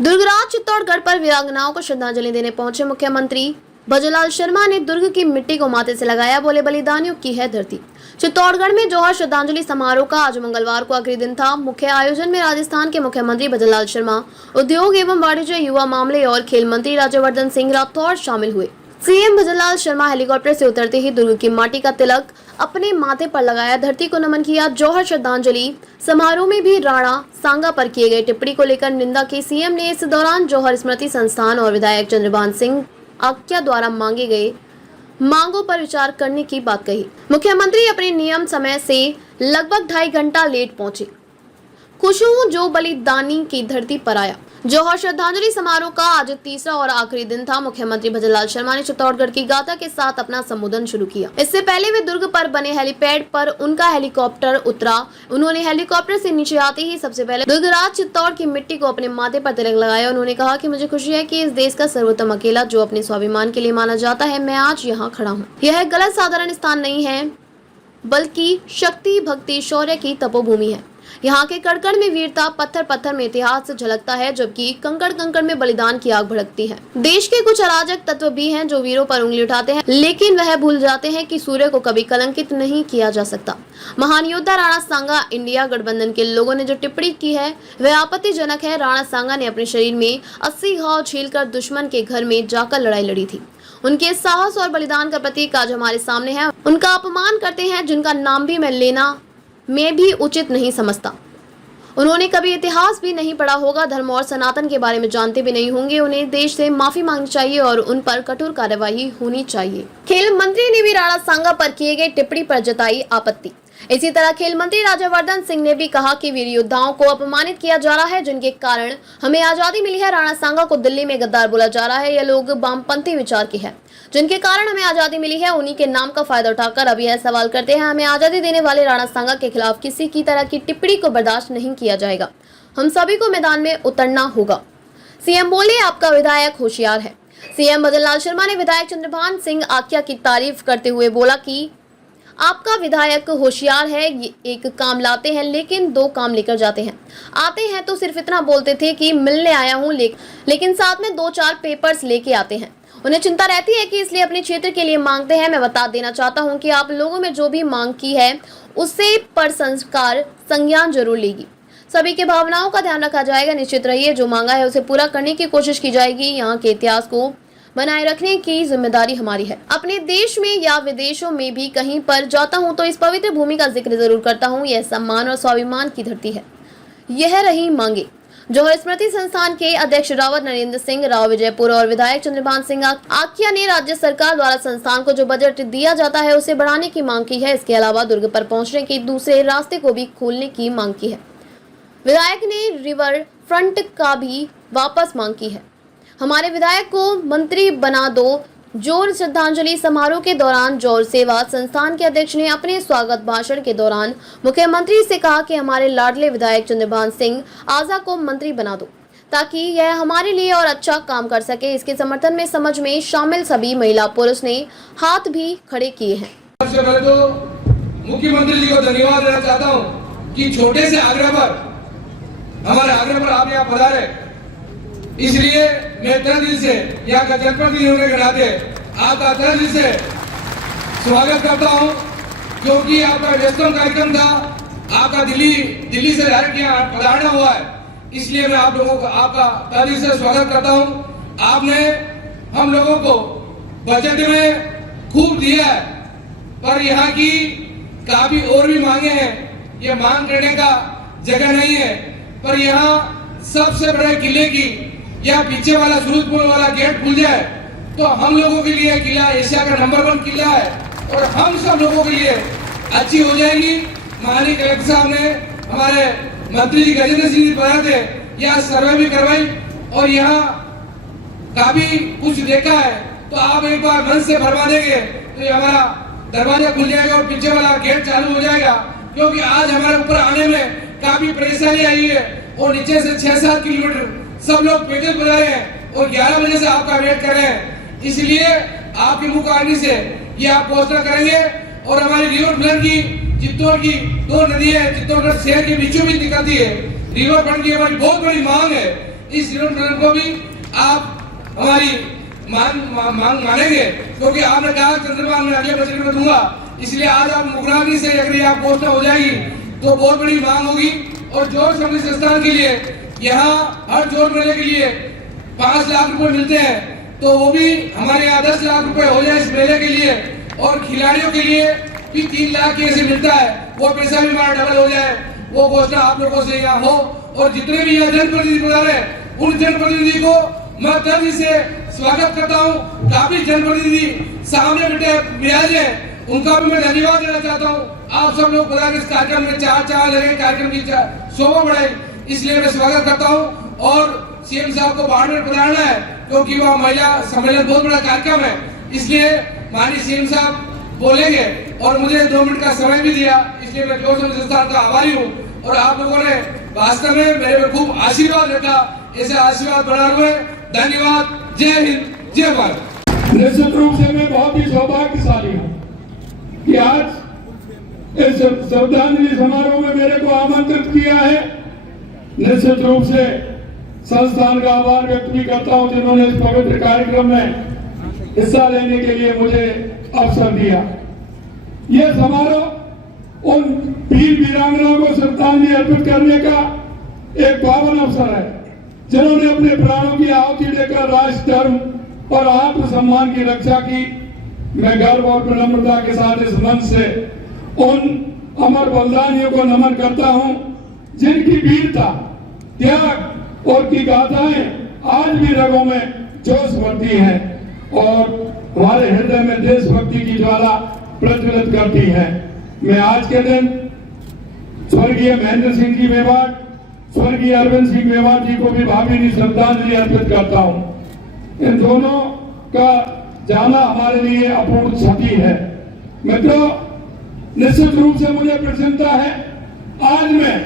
दुर्गराज चित्तौड़गढ़ पर वीरांगनाओं को श्रद्धांजलि देने पहुंचे मुख्यमंत्री भजनलाल शर्मा ने दुर्ग की मिट्टी को माथे से लगाया, बोले बलिदानियों की है धरती। चित्तौड़गढ़ में जौहर श्रद्धांजलि समारोह का आज मंगलवार को आखिरी दिन था। मुख्य आयोजन में राजस्थान के मुख्यमंत्री भजनलाल शर्मा, उद्योग एवं वाणिज्य, युवा मामले और खेल मंत्री राज्यवर्धन सिंह राठौड़ शामिल हुए। सीएम भजनलाल शर्मा हेलीकॉप्टर से उतरते ही दुर्ग की माटी का तिलक अपने माथे पर लगाया, धरती को नमन किया। जौहर श्रद्धांजलि समारोह में भी राणा सांगा पर किए गए टिप्पणी को लेकर निंदा की। सीएम ने इस दौरान जौहर स्मृति संस्थान और विधायक चंद्रभान सिंह आक्या द्वारा मांगे गए मांगों पर विचार करने की बात कही। मुख्यमंत्री अपने नियम समय से लगभग 2.5 घंटा लेट पहुंचे। खुश हूं जो बलिदानी की धरती पर आया। जौहर श्रद्धांजलि समारोह का आज तीसरा और आखिरी दिन था। मुख्यमंत्री भजनलाल शर्मा ने चित्तौड़गढ़ की गाथा के साथ अपना संबोधन शुरू किया। इससे पहले वे दुर्ग पर बने हेलीपैड पर उनका हेलीकॉप्टर उतरा। उन्होंने हेलीकॉप्टर से नीचे आते ही सबसे पहले दुर्गराज चित्तौड़ की मिट्टी को अपने माथे पर तिलक लगाया। उन्होंने कहा कि मुझे खुशी है कि इस देश का सर्वोत्तम अकेला जो अपने स्वाभिमान के लिए माना जाता है, मैं आज यहाँ खड़ा हूँ। यह गलत साधारण स्थान नहीं है, बल्कि शक्ति, भक्ति, शौर्य की तपोभूमि है। यहाँ के कड़कड़ में वीरता, पत्थर पत्थर में इतिहास झलकता है, जबकि कंकड़ कंकड़ में बलिदान की आग भड़कती है। देश के कुछ अराजक तत्व भी हैं जो वीरों पर उंगली उठाते हैं, लेकिन वह भूल जाते हैं कि सूर्य को कभी कलंकित नहीं किया जा सकता। महान योद्धा राणा सांगा, इंडिया गठबंधन के लोगों ने जो टिप्पणी की है वह आपत्तिजनक है। राणा सांगा ने अपने शरीर में 80 घाव झेलकर दुश्मन के घर में जाकर लड़ाई लड़ी थी। उनके साहस और बलिदान का प्रतीक आज हमारे सामने है। उनका अपमान करते हैं जिनका नाम भी मैं लेना मैं भी उचित नहीं समझता। उन्होंने कभी इतिहास भी नहीं पढ़ा होगा, धर्म और सनातन के बारे में जानते भी नहीं होंगे। उन्हें देश से माफी मांगनी चाहिए और उन पर कठोर कार्यवाही होनी चाहिए। खेल मंत्री ने भी राणा सांगा पर किए गए टिप्पणी पर जताई आपत्ति। इसी तरह खेल मंत्री राज्यवर्धन सिंह ने भी कहा कि वीर योद्धाओं को अपमानित किया जा रहा है, जिनके कारण हमें आजादी मिली है। राणा सांगा को दिल्ली में गद्दार बोला जा रहा है। यह लोग वामपंथी विचार के हैं, जिनके कारण हमें आजादी मिली है। उन्हीं के नाम का फायदा उठाकर अब यह सवाल करते हैं। हमें आजादी देने वाले राणा सांगा के खिलाफ किसी की तरह की टिप्पणी को बर्दाश्त नहीं किया जाएगा। हम सभी को मैदान में उतरना होगा। सीएम बोले, आपका विधायक होशियार है। सीएम भजनलाल शर्मा ने विधायक चंद्रभान सिंह आक्या की तारीफ करते हुए बोला कि आपका विधायक होशियार है, एक काम लाते हैं लेकिन 2 काम लेकर जाते हैं। आते हैं तो सिर्फ इतना बोलते थे कि मिलने आया हूं, लेकिन साथ में 2-4 पेपर्स लेके आते हैं। उन्हें चिंता रहती है कि इसलिए अपने क्षेत्र के लिए मांगते हैं। मैं बता देना चाहता हूं कि आप लोगों में जो भी मांग की है उससे पर संस्कार संज्ञान जरूर लेगी। सभी के भावनाओं का ध्यान रखा जाएगा। निश्चित रहिए, जो मांगा है उसे पूरा करने की कोशिश की जाएगी। यहाँ के इतिहास को बनाए रखने की जिम्मेदारी हमारी है। अपने देश में या विदेशों में भी कहीं पर जाता हूं तो इस पवित्र भूमि का जिक्र जरूर करता हूं। यह सम्मान और स्वाभिमान की धरती है। यह रही मांगे। जौहर स्मृति संस्थान के अध्यक्ष रावत नरेंद्र सिंह राव विजयपुर और विधायक चंद्रभान सिंह आक्या ने राज्य सरकार द्वारा संस्थान को जो बजट दिया जाता है उसे बढ़ाने की मांग की है। इसके अलावा दुर्ग पर पहुंचने के दूसरे रास्ते को भी खोलने की मांग की है। विधायक ने रिवर फ्रंट का भी वापस मांग की है। हमारे विधायक को मंत्री बना दो। जौहर श्रद्धांजलि समारोह के दौरान जौहर सेवा संस्थान के अध्यक्ष ने अपने स्वागत भाषण के दौरान मुख्यमंत्री से कहा कि हमारे लाडले विधायक चंद्रभान सिंह आजा को मंत्री बना दो, ताकि यह हमारे लिए और अच्छा काम कर सके। इसके समर्थन में समझ में शामिल सभी महिला पुरुष ने हाथ भी खड़े किए हैं। सबसे पहले तो मुख्यमंत्री जी को धन्यवाद देना चाहता हूँ कि छोटे से आग्रह पर, हमारे आग्रह पर आप यहाँ पधारे। इसलिए मैं तहे दिल से यहाँ का जनप्रतिनिधि होने के नाते आपका तहे दिल से स्वागत करता हूँ, क्योंकि आपका व्यस्तम कार्यक्रम था। आपका दिल्ली से डायरेक्ट यहाँ पधारना हुआ है, इसलिए मैं आप लोगों का आपका तहे दिल से स्वागत करता हूँ। आपने हम लोगों को बजट में खूब दिया है, पर यहाँ की काफी और भी मांगे हैं। ये मांग करने का जगह नहीं है, पर यहाँ सबसे बड़े किले की या पीछे वाला सूरजपुर वाला गेट खुल जाए तो हम लोगों के लिए किला एशिया का नंबर 1 किला है और हम सब लोगों के लिए अच्छी हो जाएगी। माननीय कलेक्टर साहब ने हमारे मंत्री जी गजेंद्र सिंह जी बनाए थे, यहाँ सर्वे भी करवाई और यहाँ काफी कुछ देखा है। तो आप एक बार मन से भरवा देंगे तो ये हमारा दरवाजा खुल जाएगा और पीछे वाला गेट चालू हो जाएगा, क्योंकि आज हमारे ऊपर आने में काफी परेशानी आई है और नीचे से 6-7 किलोमीटर सब लोग पैदल बुला रहे हैं और 11 बजे से आपका वेट कर रहे हैं। इसलिए आपके मुख आने से ये आप घोषणा करेंगे। और हमारी रिवर फ्रंट की चित्तौड़ की 2 नदियां चित्तौड़गढ़ शहर के बीचों बीच निकलती है। रिवर फ्रंट की हमारी बहुत बड़ी मांग है इस यूनिट को भी आप हमारी मांग मानेंगे, क्योंकि आपने कहा चंद्रबान में अगले बजट में दूंगा, इसलिए आज आप मुकरानी से अगर आप पोस्ट हो जाएगी तो बहुत बड़ी मांग होगी। और जोर समृद्धि संस्थान के लिए यहाँ हर जोर मेले के लिए 5 लाख रुपए मिलते हैं, तो वो भी हमारे यहाँ 10 लाख रुपए हो जाए इस मेले के लिए। और खिलाड़ियों के लिए भी 3 लाख कैसे मिलता है, वो पैसा भी हमारा डबल हो जाए, वो घोषणा आप लोगों से यहाँ हो। और जितने भी यहाँ जनप्रतिनिधि बता रहे हैं, उन जनप्रतिनिधि को मैं तर्ज से स्वागत करता हूँ। काफी जनप्रतिनिधि सामने बैठे ब्याज है, उनका भी मैं धन्यवाद देना चाहता हूँ। आप सब लोग बता इस कार्यक्रम में चार लगे, कार्यक्रम की शोभा बढ़ाई, इसलिए मैं स्वागत करता हूँ। और सीएम साहब को बाढ़ में पधारना है, क्योंकि वह महिला सम्मेलन बहुत बड़ा कार्यक्रम है, इसलिए माननीय सीएम साहब बोलेंगे। और मुझे 2 मिनट का समय भी दिया, इसलिए मैं जोर समृद्धि संस्थान का आभारी हूँ। और आप लोगों ने वास्तव में मेरे पे खूब आशीर्वाद रखा, ऐसे आशीर्वाद बना हुए। धन्यवाद। जय हिंद, जय भारत। निश्चित रूप से मैं बहुत ही सौभाग्यशाली हूँ कि आज इस श्रद्धांजलि समारोह में मेरे को आमंत्रित किया है। निश्चित रूप से संस्थान का आभार व्यक्त भी करता हूँ, जिन्होंने इस पवित्र कार्यक्रम में हिस्सा लेने के लिए मुझे अवसर दिया। यह समारोह उन वीर वीरांगनाओं को श्रद्धांजलि अर्पित करने का एक पावन अवसर है, जिन्होंने अपने प्राणों की आहुति देकर राष्ट्र, धर्म और आत्मसम्मान की रक्षा की। मैं गर्व और विनम्रता के साथ इस मंच से उन अमर बलिदानियों को नमन करता हूं, जिनकी वीरता, त्याग और की गाथाएं आज भी रगों में जोश भरती हैं और हमारे हृदय में देशभक्ति की ज्वाला प्रज्वलित करती है। मैं आज के दिन स्वर्गीय महेंद्र सिंह जी मेवाड़, स्वर्गीय अरविंद सिंह मेवाड़ जी को भी भावभीनी श्रद्धांजलि अर्पित करता हूं। इन दोनों का जाना हमारे लिए अपूर्ण क्षति है। मित्रों, निश्चित रूप से मुझे प्रसन्नता है आज मैं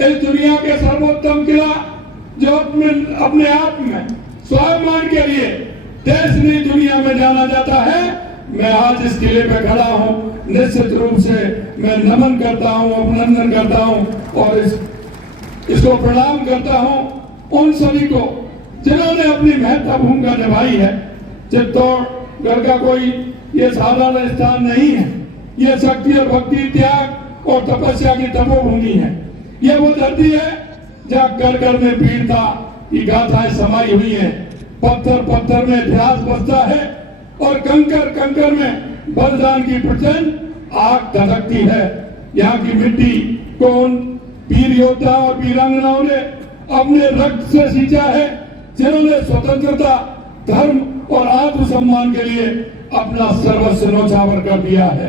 इस दुनिया के सर्वोत्तम किला, जो अपने आप में स्वाभिमान के लिए देश नहीं दुनिया में जाना जाता है, मैं आज इस किले पे खड़ा हूं। निश्चित रूप से मैं नमन करता हूं, अभिनंदन करता हूं और इसको प्रणाम करता हूं उन सभी को जिन्होंने अपनी महत्वपूर्ण भूमिका निभाई है। चित्तौड़गढ़ का कोई ये साधारण स्थान नहीं है, ये शक्ति और भक्ति, त्याग और तपस्या की तपोभूमि है। ये वो धरती है जहाँ कर में वीरता की गाथाएं समाई हुई हैं। पत्थर पत्थर में इतिहास बसता है और कंकर में बलिदान की प्रचंड आग धधकती है। यहाँ की मिट्टी को उन वीर योद्धा और वीरांगनाओं ने अपने रक्त से सींचा है, जिन्होंने स्वतंत्रता, धर्म और आत्मसम्मान के लिए अपना सर्वस्व न्यौछावर कर दिया है।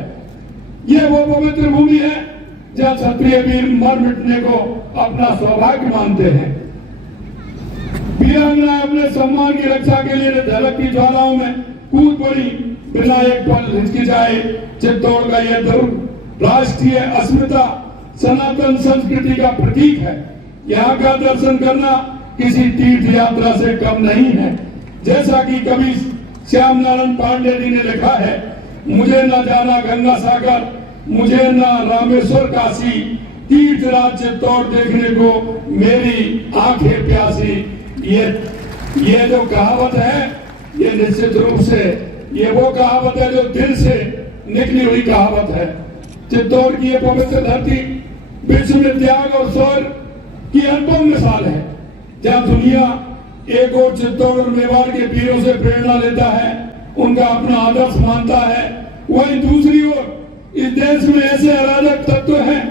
ये वो पवित्र भूमि है जहाँ क्षत्रिय वीर मर मिटने को अपना सौभाग्य मानते हैं। वीरांगनाएं अपने सम्मान की रक्षा के लिए धड़क की ज्वालाओं में कूद पड़ी, बिना एक पल हिचकिचाए। चित्तौड़ का यह दुर्ग राष्ट्रीय अस्मिता, सनातन संस्कृति का प्रतीक है। यहाँ का दर्शन करना किसी तीर्थ यात्रा से कम नहीं है। जैसा कि कवि श्याम नारायण पांडे जी ने लिखा है, मुझे न जाना गंगा सागर, मुझे न रामेश्वर काशी, तीर्थराज चित्तौड़ देखने को मेरी आंखें प्यासी। ये जो कहावत है, ये निश्चित रूप से ये वो कहावत है जो दिल से निकली हुई कहावत है। चित्तौड़ की ये पवित्र धरती विश्व में त्याग और शौर्य की अनुपम मिसाल है, जहाँ दुनिया एक और चित्तौड़ और मेवाड़ के वीरों से प्रेरणा लेता है, उनका अपना आदर्श मानता है। वहीं दूसरी ओर इस देश में ऐसे अराजक तत्व हैं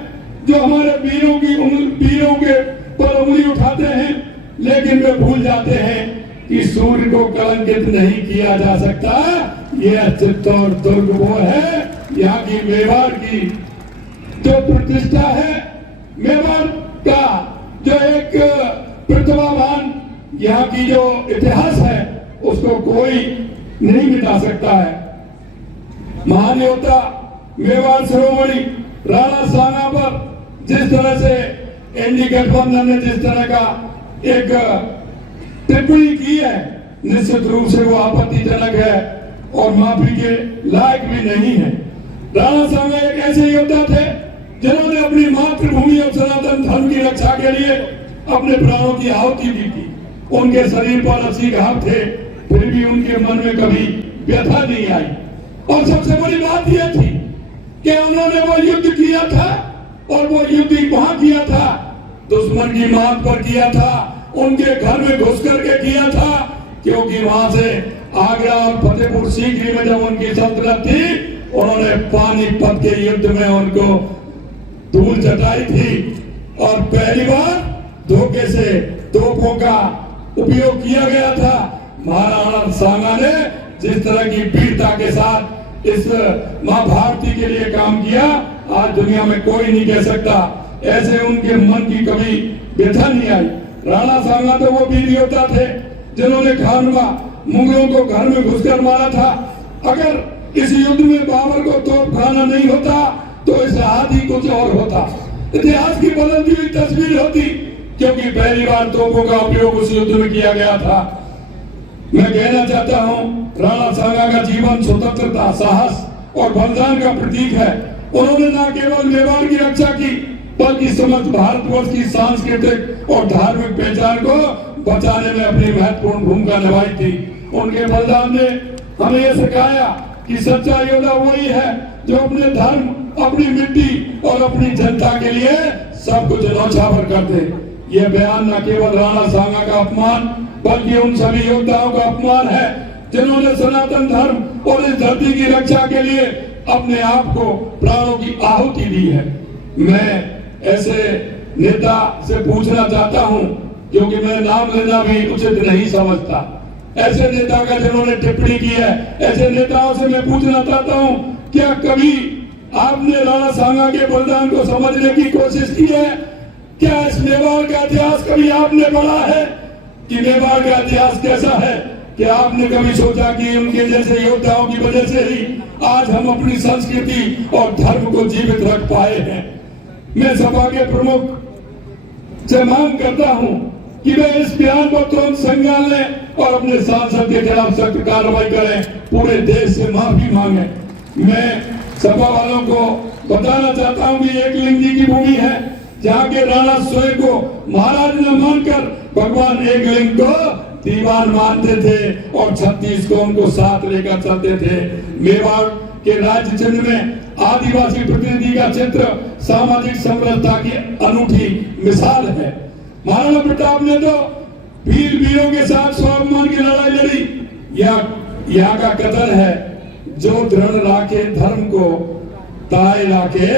जो हमारे वीरों के पर उंगली उठाते हैं, लेकिन वे भूल जाते हैं कि सूर्य को कलंकित नहीं किया जा सकता। यह चित्तौड़ दुर्ग वो है, यहाँ की मेवाड़ की जो प्रतिष्ठा है, मेवाड़ का जो एक प्रतिभावान यहाँ की जो इतिहास है, उसको कोई नहीं मिटा सकता है। महान योद्धा मेवाड़ शिरोमणि राणा सांगा पर जिस तरह से एनडी गठबंधन ने जिस तरह का एक टिप्पणी की है, निश्चित रूप से वो आपत्तिजनक है और माफी के लायक भी नहीं है। राणा सांगा एक ऐसे योद्धा थे जिन्होंने अपनी मातृभूमि और सनातन धर्म की रक्षा के लिए अपने प्राणों की आहुति दी थी। उनके शरीर पर 80 घाव थे, फिर भी उनके मन में कभी व्यथा नहीं आई। और सबसे बड़ी बात यह थी कि उन्होंने वो युद्ध किया था, और वो युद्ध वहां किया था, दुश्मन की मांग पर किया था, उनके घर में घुस करके किया था, क्योंकि वहां से आगरा और फतेहपुर सीकरी में जब उनकी सल्तनत थी, उन्होंने पानीपत के युद्ध में उनको धूल चटाई थी। और पहली बार धोखे से तोपों का उपयोग किया गया था। महाराणा सांगा ने जिस तरह की वीरता के साथ इस मां भारती के लिए काम किया, आज दुनिया में कोई नहीं कह सकता। ऐसे उनके मन की कभी व्यथा नहीं आई। राणा सांगा तो वो वीर योद्धा थे जिन्होंने खानवा मुगलों को घर में घुसकर मारा था। अगर इस युद्ध में बाबर को तोप खाना नहीं होता तो इस हाथ ही कुछ और होता, इतिहास की बदलती हुई तस्वीर होती, क्योंकि पहली बार तोपों का उपयोग उस युद्ध में किया गया था। मैं कहना चाहता हूं, राणा सांगा का जीवन स्वतंत्रता, साहस और बलिदान का प्रतीक है। उन्होंने न केवल मेवाड़ की रक्षा की, बल्कि समस्त भारतवर्ष की सांस्कृतिक और धार्मिक पहचान को बचाने में अपनी महत्वपूर्ण भूमिका निभाई थी। उनके बलिदान ने हमें यह सिखाया कि सच्चा योद्धा वही है जो अपने धर्म, अपनी मिट्टी और अपनी जनता के लिए सब कुछ न्यौछावर कर दे। यह बयान न केवल राणा सांगा का अपमान, बल्कि उन सभी योद्धाओं का अपमान है जिन्होंने सनातन धर्म और इस धरती की रक्षा के लिए अपने आप को प्राणों की आहुति दी है। मैं ऐसे नेता से पूछना चाहता हूं, क्योंकि मैं नाम लेना भी उचित नहीं समझता, ऐसे नेता का जिन्होंने टिप्पणी की है, ऐसे नेताओं से मैं पूछना चाहता हूं, क्या कभी आपने राणा सांगा के बलिदान को समझने की कोशिश की है? क्या इस मेवाड़ का इतिहास कभी आपने पढ़ा है कि मेवाड़ का इतिहास कैसा है? क्या आपने कभी सोचा कि उनके जैसे योद्धाओं की वजह से ही आज हम अपनी संस्कृति और धर्म को जीवित रख पाए हैं? मैं सभा के प्रमुख से मांग करता हूं कि वे इस बयान पर तुरंत संज्ञान लें और अपने सांसद के खिलाफ सख्त कार्रवाई करें, पूरे देश से माफी मांगे। मैं सभा वालों को बताना चाहता हूं कि एकलिंग जी की भूमि है, जहाँ के राणा स्वयं को महाराज न मानकर भगवान एकलिंग को दीवान मानते थे और 36 को उनको साथ लेकर चलते थे। मेवाड़ के राज्य चिन्ह में आदिवासी प्रतिनिधि का चित्र सामाजिक समरसता की अनूठी मिसाल है। महाराणा प्रताप ने तो वीरों के साथ स्वाभिमान की लड़ाई लड़ी। यहाँ का कथन है, जो दृढ़ राखे धर्म को, ताए राखे